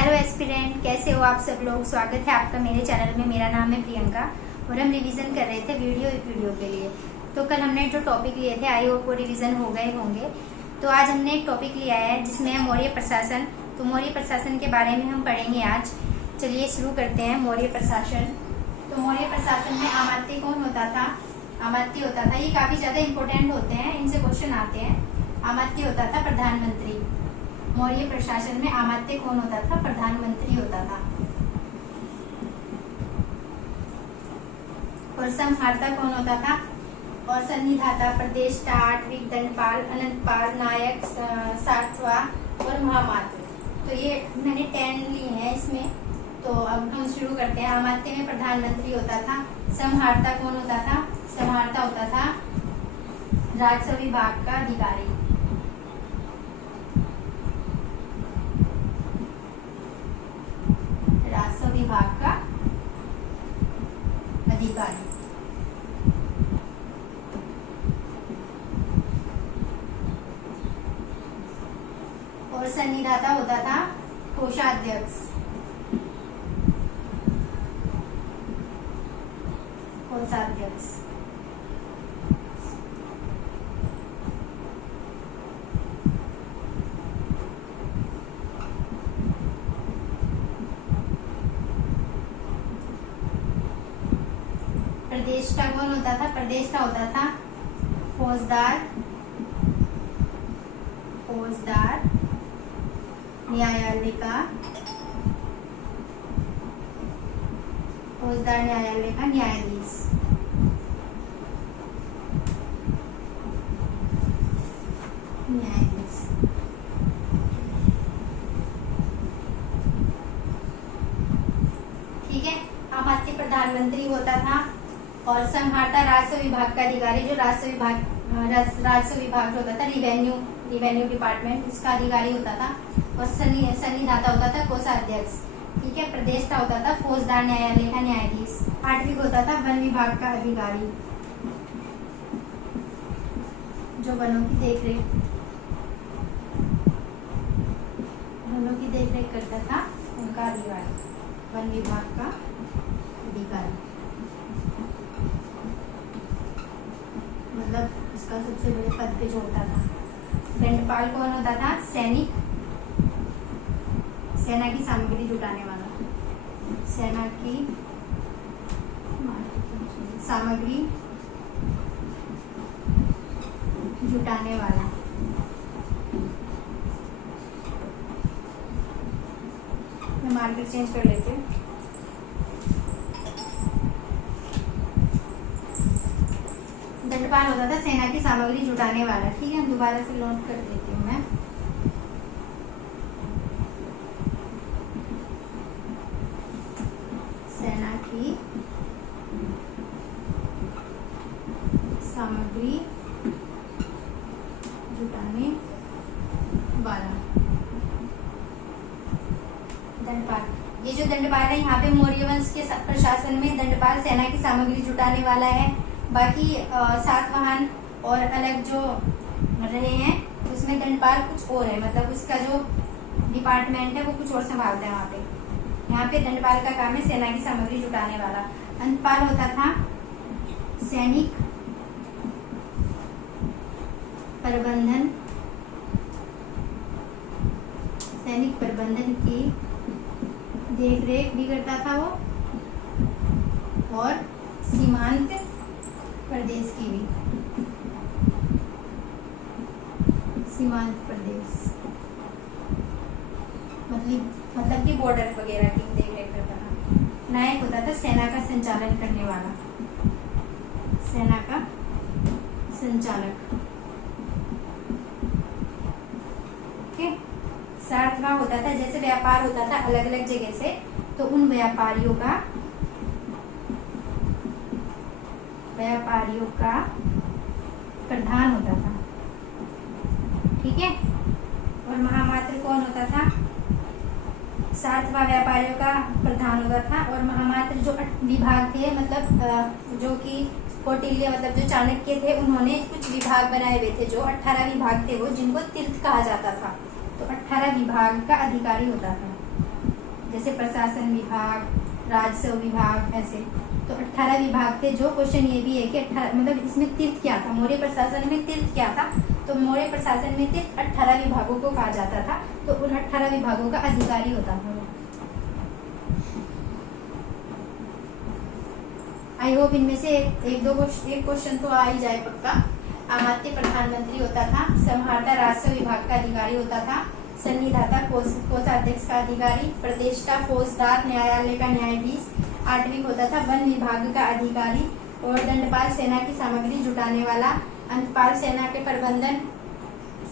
Hello aspirant, कैसे हो आप सब लोग। स्वागत है आपका मेरे चैनल में। मेरा नाम है प्रियंका और हम रिवीजन कर रहे थे वीडियो के लिए। तो कल हमने जो टॉपिक लिए थे, आई होप वो रिवीजन हो गए होंगे। तो आज हमने एक टॉपिक लिया है जिसमें है मौर्य प्रशासन। तो मौर्य प्रशासन के बारे में हम पढ़ेंगे आज। चलिए शुरू करते हैं। मौर्य प्रशासन। तो मौर्य प्रशासन में अमात्य कौन होता था? अमात्य होता था, ये काफी ज्यादा इंपॉर्टेंट होते हैं, इनसे क्वेश्चन आते हैं। अमात्य होता था प्रधानमंत्री। मौर्य प्रशासन में अमात्य कौन होता था? प्रधानमंत्री होता था। और संहारता कौन होता था? और सन्निधाता, प्रदेष्टा, आठविक, दंडपाल, अनंतपाल, नायक, सातवा और महामात्र। तो ये मैंने 10 लिए हैं इसमें। तो अब हम शुरू करते हैं। अमात्य में प्रधानमंत्री होता था। संहारता कौन होता था? संहारता होता था राजस्व विभाग का अधिकारी। राजस्व विभाग का अधिकारी। और सन्निधाता होता था कोषाध्यक्ष। कोषाध्यक्ष। प्रदेष्टा कौन होता था? प्रदेष्टा होता था फौजदार। फौजदार न्यायालय का, फौजदार न्यायालय का न्यायाधीश। न्यायाधीश। ठीक है। अमात्य प्रधानमंत्री होता था। और संहारता राजस्व विभाग का अधिकारी, जो राजस्व विभाग जो होता था, रिवेन्यू डिपार्टमेंट, इसका अधिकारी होता था। और सन्निधाता होता था कोषाध्यक्ष। ठीक है। प्रदेष्टा होता था फौजदार न्यायालय का न्यायाधीश। आठविक होता था वन विभाग का अधिकारी, जो वनों की देखरेख करता था, उनका अधिकारी, वन विभाग का अधिकारी। मतलब इसका सबसे बड़े पद पे जो होता था। दंडपाल कौन होता था? सैनिक, सेना की सामग्री जुटाने वाला। सेना की सामग्री जुटाने वाला। मैं मार्कर चेंज कर लेती हूँ। दंडपाल होता था सेना की सामग्री जुटाने वाला। ठीक है, दोबारा से नोट कर देती हूँ मैं। सेना की सामग्री जुटाने वाला दंडपाल। ये जो दंडपाल है, यहाँ पे मौर्य वंश के प्रशासन में दंडपाल सेना की सामग्री जुटाने वाला है। बाकी सातवाहन और अलग जो रहे हैं उसमें दंडपाल कुछ और है, मतलब उसका जो डिपार्टमेंट है वो कुछ और संभालता है वहाँ पे। यहाँ पे दंडपाल का काम है सेना की सामग्री जुटाने वाला। अंतपाल होता था सैनिक प्रबंधन, सैनिक प्रबंधन की देखरेख भी करता था वो, और सीमांत प्रदेश की भी, सीमांत प्रदेश मतलब कि बॉर्डर वगैरह की देखरेख करता था। नायक होता था सेना का संचालन करने वाला, सेना का संचालक। ओके। सातवां होता था, जैसे व्यापार होता था अलग अलग जगह से, तो उन व्यापारियों का प्रधान होता था। ठीक है। और महामात्र कौन होता था? सातवां व्यापारियों का प्रधान होता था। और महामात्र जो विभाग थे, मतलब जो कि कौटिल्य, मतलब जो चाणक्य थे, उन्होंने कुछ विभाग बनाए हुए थे, जो 18 विभाग थे वो, जिनको तीर्थ कहा जाता था। तो 18 विभाग का अधिकारी होता था। जैसे प्रशासन विभाग, राजस्व विभाग, ऐसे। तो 18 विभाग थे। जो क्वेश्चन ये भी है कि 18 मतलब इसमें तीर्थ क्या था, मौर्य प्रशासन में तीर्थ क्या था, तो मौर्य प्रशासन में तीर्थ 18 विभागों को कहा जाता था। तो उन 18 विभागों का अधिकारी होता था वो। आई होप इनमें से एक क्वेश्चन तो आ ही जाए पक्का। अमात्य प्रधानमंत्री होता था, संहारता राजस्व विभाग का अधिकारी होता था, संनिधाता कोषाध्यक्ष का अधिकारी, प्रतिष्ठा फौजदार न्यायालय का न्यायाधीश, आठवीं होता था वन विभाग का अधिकारी, और दंडपाल सेना की सामग्री जुटाने वाला, अंतपाल सेना के प्रबंधन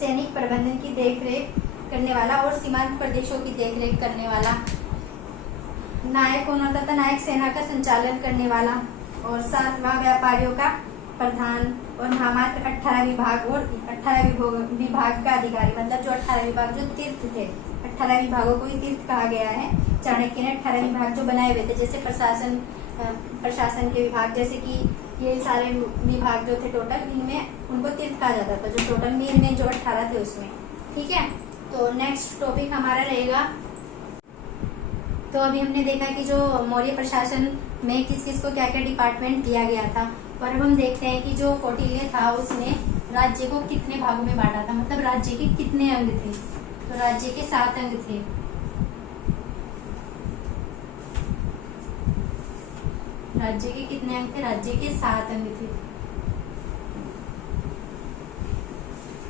सैनिक प्रबंधन की देखरेख करने वाला और सीमांत प्रदेशों की देखरेख करने वाला। नायक कौन होता था, नायक सेना का संचालन करने वाला, और सातवां व्यापारियों का प्रधान, और नामात्र 18 विभाग और 18 विभाग का अधिकारी, मतलब जो 18 विभाग जो तीर्थ थे, 18 विभागों को ही तीर्थ कहा गया है। चाणक्य ने 18 विभाग जो बनाए हुए थे, जैसे प्रशासन के विभाग, जैसे कि ये सारे विभाग जो थे टोटल, इनमें उनको तीर्थ कहा जाता था, जो टोटल में जो 18 थे उसमें। ठीक है, तो नेक्स्ट टॉपिक हमारा रहेगा। तो अभी हमने देखा कि जो मौर्य प्रशासन में किस किस को क्या क्या डिपार्टमेंट दिया गया था, और अब हम देखते हैं कि जो कौटिल्य था उसने राज्य को कितने भागों में बांटा था, मतलब राज्य के कितने अंग थे। तो राज्य के 7 अंग थे। राज्य के कितने अंग थे, राज्य के 7 अंग थे।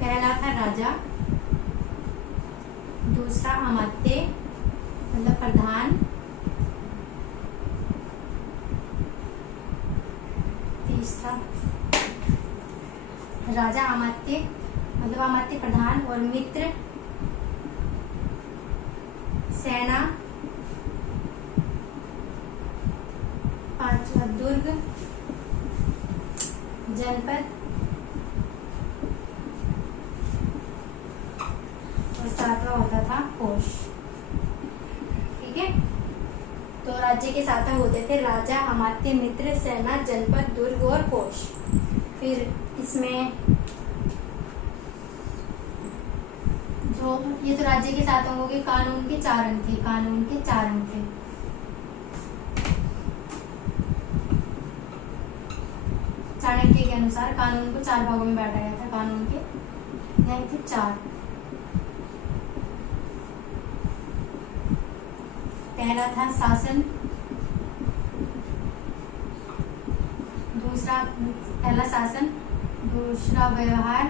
पहला था राजा, दूसरा अमात्य मतलब प्रधान, तीसरा राजा अमात्य मतलब अमात्य प्रधान, और मित्र सेना, पांचवा दुर्ग जनपद, और सातवां होता था कोष। ठीक है, तो राज्य के 7 अंग होते थे, राजा, अमात्य, मित्र, सेना, जनपद, दुर्ग और कोष। फिर इसमें जो ये तो राज्य के 7 अंगों के, कानून के 4 अंग थे, कानून के 4 अंग थे। चाणक्य के अनुसार कानून को 4 भागों में बांटा गया था, कानून के यहाँ थे 4। पहला था शासन, पहला शासन, दूसरा व्यवहार,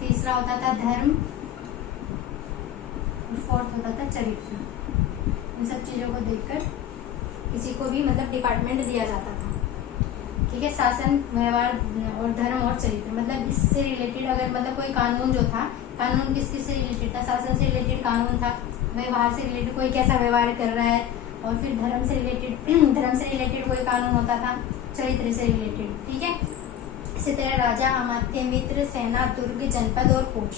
तीसरा होता था धर्म, और फोर्थ होता था चरित्र। इन सब चीजों को देखकर किसी को भी मतलब डिपार्टमेंट दिया जाता था। ठीक है, शासन, व्यवहार और धर्म और चरित्र, मतलब इससे रिलेटेड अगर मतलब कोई कानून जो था, कानून किस किस से रिलेटेड था, शासन से रिलेटेड कानून था, व्यवहार से रिलेटेड कोई कैसा व्यवहार कर रहा है, और फिर धर्म से रिलेटेड कोई कानून होता था, चरित्र से रिलेटेड। ठीक है, इसी तरह राजा, अमात्य, मित्र, सेना, दुर्ग, जनपद और कोष।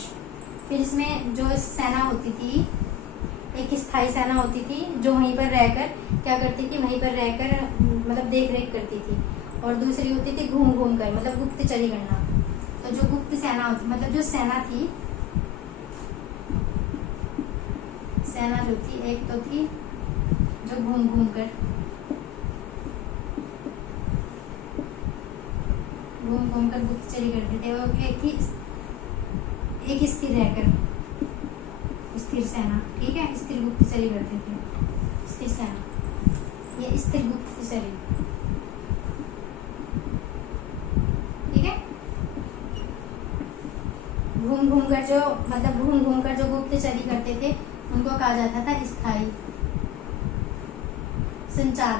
फिर इसमें जो सेना होती थी, एक स्थायी सेना होती थी जो वहीं पर रहकर क्या करती थी, वहीं पर रहकर मतलब देख रेख करती थी, और दूसरी होती थी घूम घूम कर मतलब गुप्तचरी करना। तो जो गुप्त सेना होती मतलब जो सेना थी, सेना जो थी एक तो थी जो घूम घूम कर गुप्तचरी करते थे, और एक थी एक स्थिर रहकर स्थिर सेना। ठीक है, स्थिर गुप्तचरी करते थे, स्थिर सेना, ये स्थिर गुप्तचरी। ठीक है, घूम घूम कर जो गुप्तचरी करते थे उनको कहा जाता था स्थायी संचार,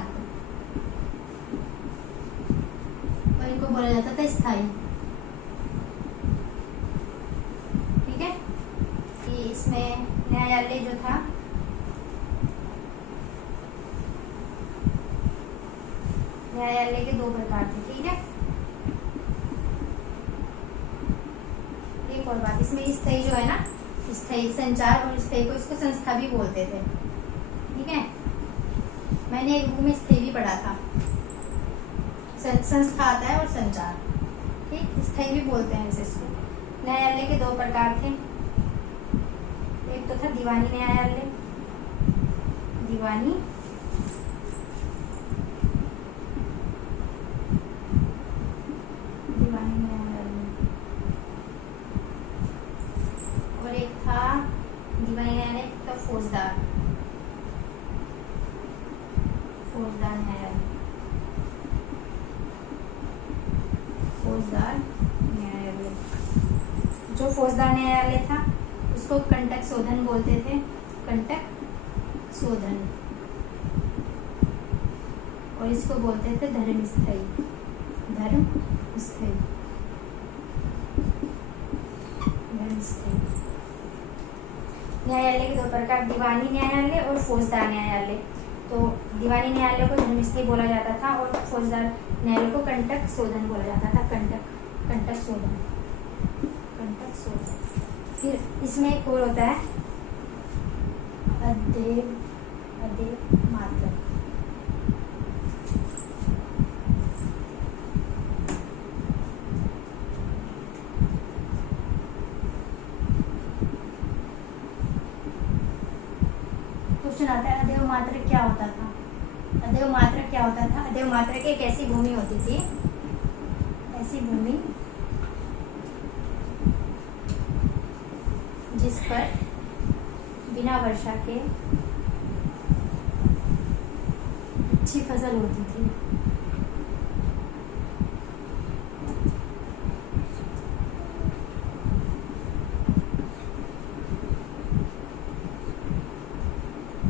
और इनको बोला जाता था स्थायी। ठीक है, इसमें न्यायालय जो था, न्यायालय के 2 प्रकार थे। ठीक है, एक और बात, इसमें स्थायी जो है ना, स्थायी संचार, और स्थायी को इसको संस्था भी बोलते थे। ठीक है, मैंने एक बुक में स्थायी भी पढ़ा था, संस्था आता है और संचार। ठीक, स्थायी भी बोलते हैं इसको, न्यायालय के दो प्रकार थे। एक तो था दीवानी न्यायालय, दीवानी न्यायालय, और एक था दीवानी न्यायालय का फौजदार न्यायालय। फौजदार न्यायालय, जो फौजदार न्यायालय था उसको कंटक शोधन बोलते थे, कंटक शोधन, और इसको बोलते थे धर्मस्थली न्यायालय के दो प्रकार, दीवानी न्यायालय और फौजदार न्यायालय। तो दीवानी न्यायालय को धर्मस्थली बोला जाता था और फौजदार न्यायालय को कंटक शोधन बोला जाता था, कंटक शोधन। फिर इसमें एक और होता है अदेव मात्र। क्वेश्चन आता है अदेव मात्र क्या होता था? अदेव मात्र क्या होता था? अदेव मात्र की एक ऐसी भूमि होती थी, ऐसी भूमि जिस पर बिना वर्षा के अच्छी फसल होती थी।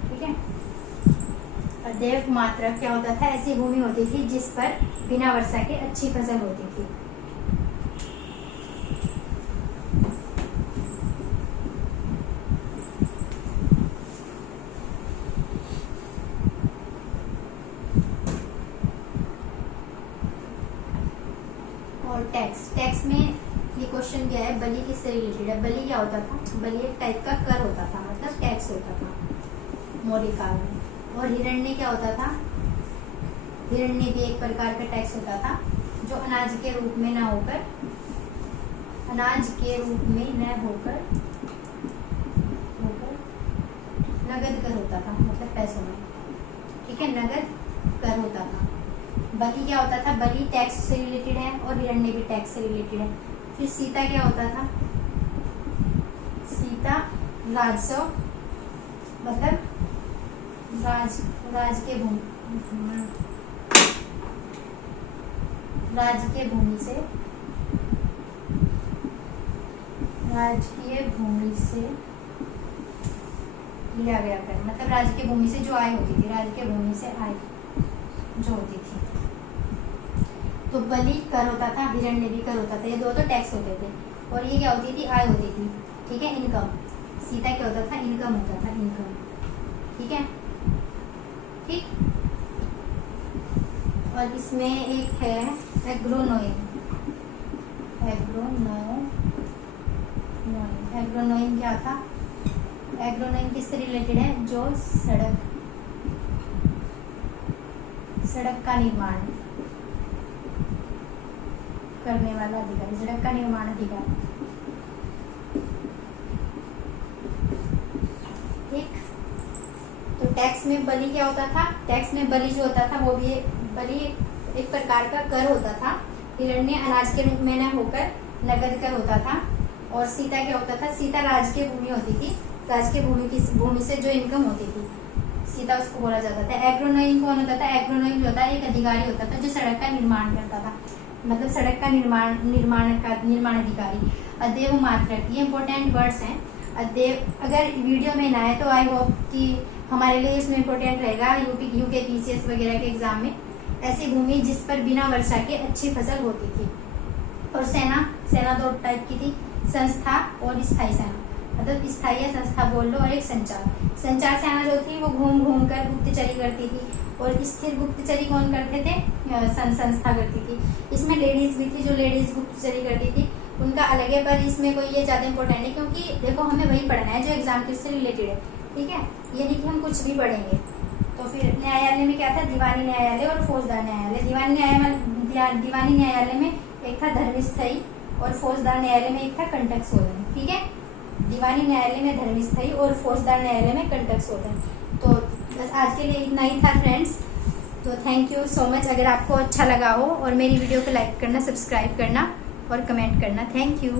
ठीक है, अदेव मात्र क्या होता था? ऐसी भूमि होती थी जिस पर बिना वर्षा के अच्छी फसल होती थी। और टैक्स में ये क्वेश्चन क्या है, बलि किससे रिलेटेड है? बलि क्या होता था? बलि एक टाइप का कर होता था, मतलब टैक्स होता था मौर्य काल में। और हिरण्य क्या होता था? हिरण्य भी एक प्रकार का टैक्स होता था जो अनाज के रूप में न होकर नगद कर होता था, मतलब पैसों में। ठीक है, नगद कर होता था। बलि क्या होता था? बलि टैक्स से रिलेटेड है और हिरण्य भी टैक्स से रिलेटेड है। फिर सीता क्या होता था? सीता राजस्व, मतलब राजकीय भूमि से लिया गया कर, मतलब राजकीय भूमि से जो आय होती थी, राजकीय भूमि से आय जो होती थी। तो बलि कर होता था, हिरण्य भी कर होता था, ये दो तो टैक्स होते थे। और ये क्या होती थी? आय होती थी। ठीक है, इनकम। सीता क्या होता था? इनकम होता था, इनकम। ठीक है, ठीक। और इसमें एक है एग्रोनोइंग। एग्रोनोइंग क्या था? एग्रोनोइंग किससे रिलेटेड है? जो सड़क का निर्माण करने वाला अधिकारी, सड़क का निर्माण अधिकारी। ठीक। तो टैक्स में बलि क्या होता था? टैक्स में बलि जो होता था वो भी बलि एक प्रकार का कर होता था। हिरण्य अनाज के रूप में न होकर नगद कर होता था। और सीता क्या होता था? सीता राजकीय भूमि होती थी, राजकीय भूमि से जो इनकम होती थी, सीता उसको बोला जाता था। एग्रोनोइंग कौन होता था? एग्रोनोइंग जो होता है एक अधिकारी होता था जो सड़क का निर्माण करता था, मतलब सड़क का निर्माण अधिकारी। अदेव मात्रक, ये इंपॉर्टेंट वर्ड्स हैं। अदेव, अगर वीडियो में ना है तो आई होप कि हमारे लिए इसमें इंपॉर्टेंट रहेगा यूके पीसीएस वगैरह के एग्जाम में। ऐसी भूमि जिस पर बिना वर्षा के अच्छी फसल होती थी। और सेना दो टाइप की थी, संस्था और स्थायी सेना, मतलब स्थायी या संस्था बोल लो, और एक संचार सेना जो थी वो घूम घूम कर गुप्तचरी करती थी। और स्थिर गुप्तचरी कौन करते थे? संस्था करती थी। इसमें लेडीज भी थी जो लेडीज गुप्तचरी करती थी, उनका अलग है। पर इसमें कोई ये ज्यादा इंपॉर्टेंट है क्योंकि देखो हमें वही पढ़ना है जो एग्जाम से रिलेटेड है। ठीक है, ये नहीं कि हम कुछ भी पढ़ेंगे। तो फिर न्यायालय में क्या था? दीवानी न्यायालय और फौजदार न्यायालय। दीवानी न्यायालय में एक था धर्मस्थली और फौजदार न्यायालय में एक था कंटक सोलन। ठीक है, दीवानी न्यायालय में धर्मस्थली और फौजदार न्यायालय में कंटक सोलन। तो बस आज के लिए इतना ही था फ्रेंड्स। तो थैंक यू सो मच। अगर आपको अच्छा लगा हो और मेरी वीडियो को लाइक करना, सब्सक्राइब करना और कमेंट करना। Thank you.